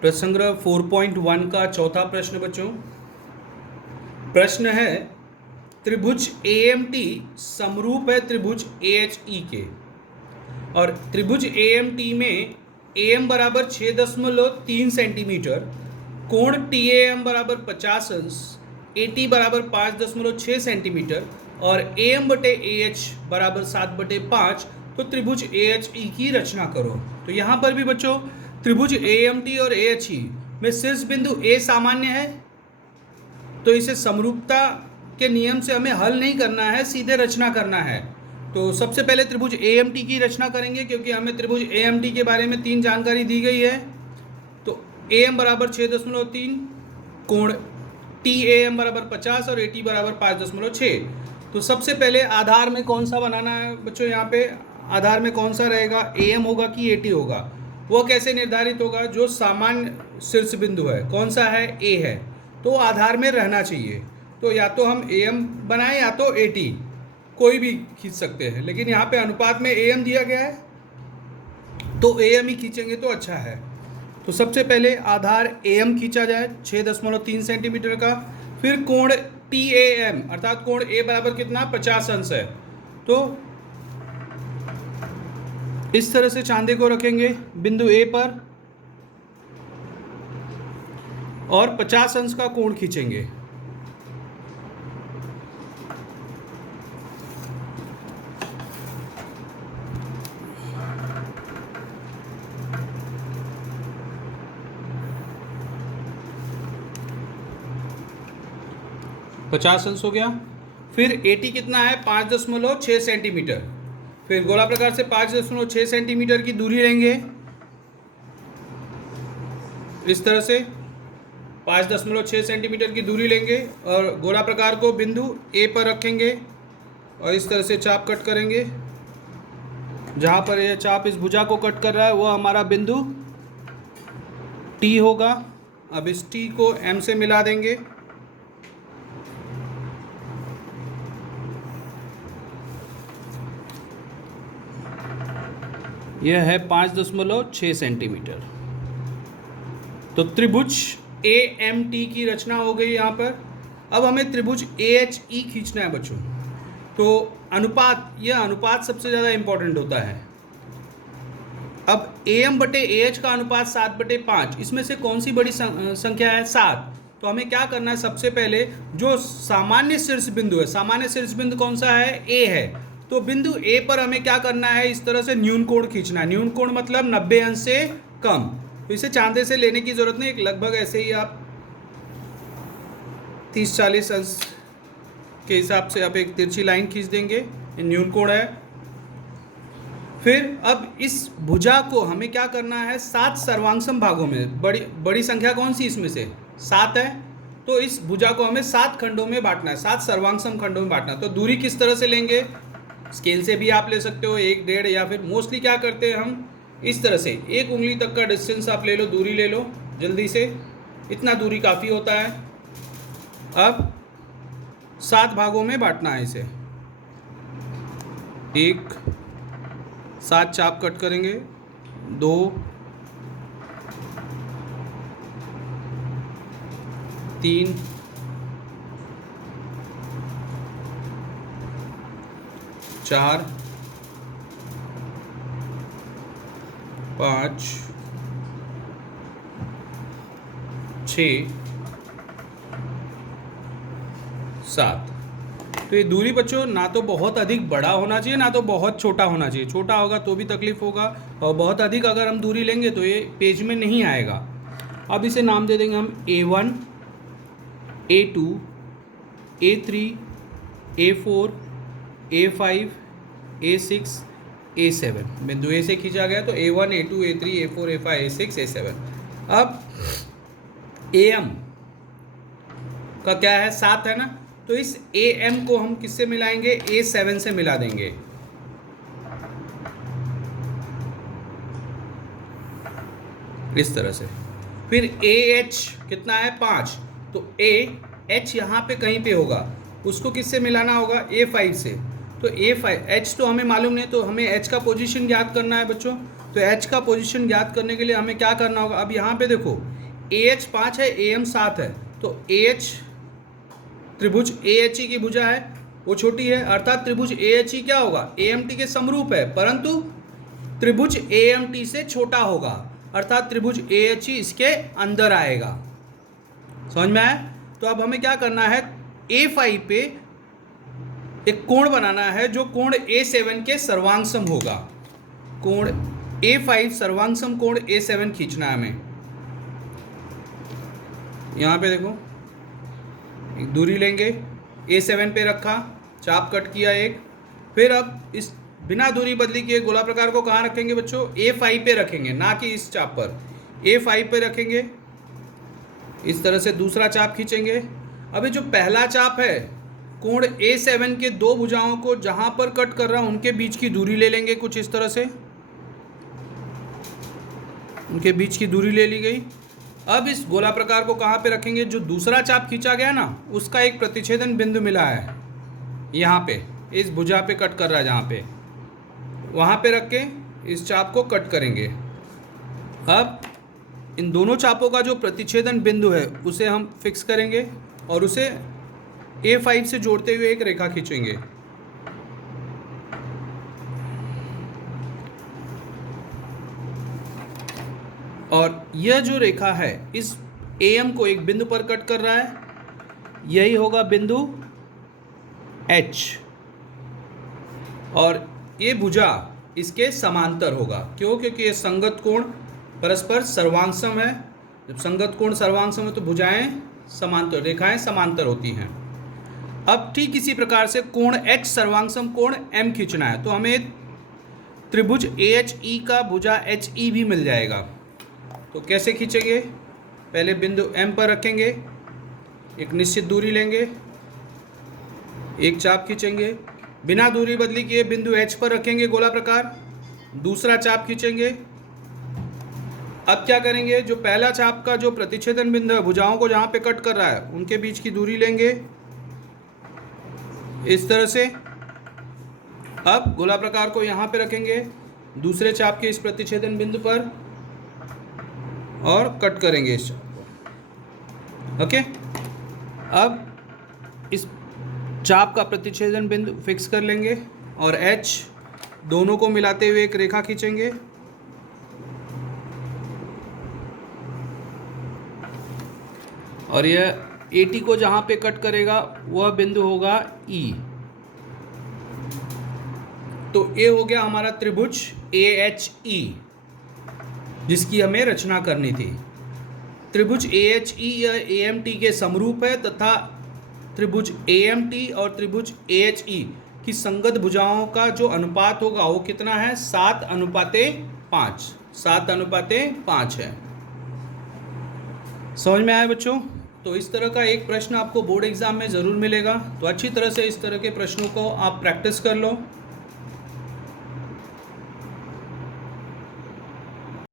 प्रश्न संग्रह 4.1 का चौथा प्रश्न बच्चों। प्रश्न है त्रिभुज AMT समरूप है त्रिभुज AHE के, और त्रिभुज AMT में AM बराबर 6.3 सेंटीमीटर, कोण TAM बराबर 50 अंश, AT बराबर 5.6 सेंटीमीटर और AM बटे AH बराबर 7/5, तो त्रिभुज AHE की रचना करो। तो यहाँ पर भी बच्चों त्रिभुज AMT और AHE में शीर्ष बिंदु A सामान्य है, तो इसे समरूपता के नियम से हमें हल नहीं करना है, सीधे रचना करना है। तो सबसे पहले त्रिभुज AMT की रचना करेंगे, क्योंकि हमें त्रिभुज AMT के बारे में 3 जानकारी दी गई है। तो AM बराबर 6.3, कोण TAM बराबर 50 और AT बराबर 5.6। तो सबसे पहले आधार में कौन सा बनाना है बच्चों? यहाँ पे आधार में कौन सा रहेगा, AM होगा कि AT होगा? वो कैसे निर्धारित होगा? जो सामान्य शीर्ष बिंदु है कौन सा है, A है, तो आधार में रहना चाहिए। तो या तो हम AM बनाएं या तो AT, कोई भी खींच सकते हैं, लेकिन यहाँ पे अनुपात में AM दिया गया है तो AM ही खींचेंगे तो अच्छा है। तो सबसे पहले आधार AM खींचा जाए 6.3 सेंटीमीटर का। फिर कोण TAM अर्थात कोण A बराबर कितना, 50 अंश है। तो इस तरह से चांदे को रखेंगे बिंदु A पर और 50 अंश का कोण खींचेंगे। पचास अंश हो गया। फिर AT कितना है, 5.6 सेंटीमीटर। फिर गोला प्रकार से 5.6 सेंटीमीटर की दूरी लेंगे, इस तरह से 5.6 सेंटीमीटर की दूरी लेंगे और गोला प्रकार को बिंदु A पर रखेंगे और इस तरह से चाप कट करेंगे। जहाँ पर यह चाप इस भुजा को कट कर रहा है वो हमारा बिंदु T होगा। अब इस T को M से मिला देंगे। यह है 5.6 सेंटीमीटर। तो त्रिभुज AMT की रचना हो गई यहाँ पर। अब हमें त्रिभुज AHE खींचना है बच्चों। तो अनुपात, यह अनुपात सबसे ज़्यादा इम्पोर्टेंट होता है। अब AM बटे AH का अनुपात 7/5, इसमें से कौन सी बड़ी संख्या है, 7। तो हमें क्या करना है, सबसे पहले जो सामान्य शीर्ष बिंदु है, सामान्य शीर्ष बिंदु कौन सा है, A है। तो बिंदु A पर हमें क्या करना है, इस तरह से न्यून कोण खींचना है। न्यून कोण मतलब 90 अंश से कम। तो इसे चांदे से लेने की जरूरत नहीं, एक लगभग ऐसे ही आप 30-40 अंश के हिसाब से आप एक तिरछी लाइन खींच देंगे, न्यून कोण है। फिर अब इस भुजा को हमें क्या करना है, 7 सर्वांगसम भागों में, बड़ी संख्या कौन सी इसमें से, 7 है। तो इस भुजा को हमें 7 खंडों में बांटना है, 7 सर्वांगसम खंडों में बांटना है। तो दूरी किस तरह से लेंगे, स्केल से भी आप ले सकते हो, 1, 1.5, या फिर मोस्टली क्या करते हैं हम, इस तरह से 1 उंगली तक का डिस्टेंस आप ले लो, दूरी ले लो जल्दी से, इतना दूरी काफ़ी होता है। अब 7 भागों में बांटना है इसे। 1, 7 चाप कट करेंगे, 2, 3, 4, 5, 6, 7। तो ये दूरी बच्चों ना तो बहुत अधिक बड़ा होना चाहिए ना तो बहुत छोटा होना चाहिए। छोटा होगा तो भी तकलीफ होगा, और बहुत अधिक अगर हम दूरी लेंगे तो ये पेज में नहीं आएगा। अब इसे नाम दे देंगे हम A1, A2, A3, A4, A5, A6, A7। बिंदु A से खींचा गया तो A1, A2, A3, A4, A5, A6, A7। अब AM का क्या है, 7 है ना, तो इस AM को हम किससे मिलाएंगे, A7 से मिला देंगे। इस तरह से। फिर AH कितना है, 5। तो AH यहाँ पे कहीं पे होगा, उसको किससे मिलाना होगा, A5 से। तो A5, H तो हमें मालूम नहीं, तो हमें H का पोजीशन ज्ञात करना है बच्चों। तो तो एच का पोजीशन ज्ञात करने के लिए हमें क्या करना होगा? अब यहाँ पे देखो AH 5 है, AM 7 है, तो AH त्रिभुज AHE की भुजा है वो छोटी है, अर्थात त्रिभुज AHE क्या होगा? AMT के समरूप है, परंतु त्रिभुज AMT से छोटा होगा, अर्थात त्रिभुज AHE इसके अंदर आएगा। समझ में आया? तो अब हमें क्या करना है? A5 पे एक कोण बनाना है जो कोण A7 के सर्वांगसम होगा। कोण A5 सर्वांगसम कोण A7 खींचना है हमें। यहाँ पे देखो एक दूरी लेंगे, A7 पे रखा, चाप कट किया एक, फिर अब इस बिना दूरी बदली किए गोला प्रकार को कहाँ रखेंगे बच्चों? A5 पे रखेंगे, ना कि इस चाप पर। A5 पे रखेंगे, इस तरह से दूसरा चाप खींचेंगे। अभी जो पहला चाप है कोण A7 के दो भुजाओं को जहाँ पर कट कर रहा हूँ उनके बीच की दूरी ले लेंगे, कुछ इस तरह से उनके बीच की दूरी ले ली गई। अब इस गोला प्रकार को कहाँ पे रखेंगे? जो दूसरा चाप खींचा गया ना उसका एक प्रतिच्छेदन बिंदु मिला है यहाँ पे, इस भुजा पे कट कर रहा है जहाँ पे, वहाँ पे रख के इस चाप को कट करेंगे। अब इन दोनों चापों का जो प्रतिच्छेदन बिंदु है उसे हम फिक्स करेंगे और उसे A5 से जोड़ते हुए एक रेखा खींचेंगे। और यह जो रेखा है इस AM को एक बिंदु पर कट कर रहा है, यही होगा बिंदु H, और ये भुजा इसके समांतर होगा। क्यों? क्योंकि ये संगत कोण परस्पर सर्वांगसम है। जब संगत कोण सर्वांगसम है तो भुजाएं समांतर, रेखाएं समांतर होती हैं। अब ठीक इसी प्रकार से कोण H सर्वांगसम कोण M खींचना है, तो हमें त्रिभुज AHE का भुजा HE भी मिल जाएगा। तो कैसे खींचेंगे? पहले बिंदु M पर रखेंगे, एक निश्चित दूरी लेंगे, एक चाप खींचेंगे, बिना दूरी बदली किए बिंदु H पर रखेंगे गोला प्रकार, दूसरा चाप खींचेंगे। अब क्या करेंगे? जो पहला चाप का जो प्रतिच्छेदन बिंदु है, भुजाओं को जहाँ पे कट कर रहा है उनके बीच की दूरी लेंगे इस तरह से। अब गोला प्रकार को यहाँ पे रखेंगे दूसरे चाप के इस प्रतिच्छेदन बिंदु पर और कट करेंगे इस चाप को। ओके, अब इस चाप का प्रतिच्छेदन बिंदु फिक्स कर लेंगे और H दोनों को मिलाते हुए एक रेखा खींचेंगे। और यह AT को जहाँ पे कट करेगा वह बिंदु होगा E। तो ये हो गया हमारा त्रिभुज AHE जिसकी हमें रचना करनी थी। त्रिभुज AHE या AMT के समरूप है तथा त्रिभुज AMT और त्रिभुज AHE की संगत भुजाओं का जो अनुपात होगा वो कितना है? 7:5। 7:5 है। समझ में आया बच्चों? तो इस तरह का एक प्रश्न आपको बोर्ड एग्जाम में ज़रूर मिलेगा, तो अच्छी तरह से इस तरह के प्रश्नों को आप प्रैक्टिस कर लो।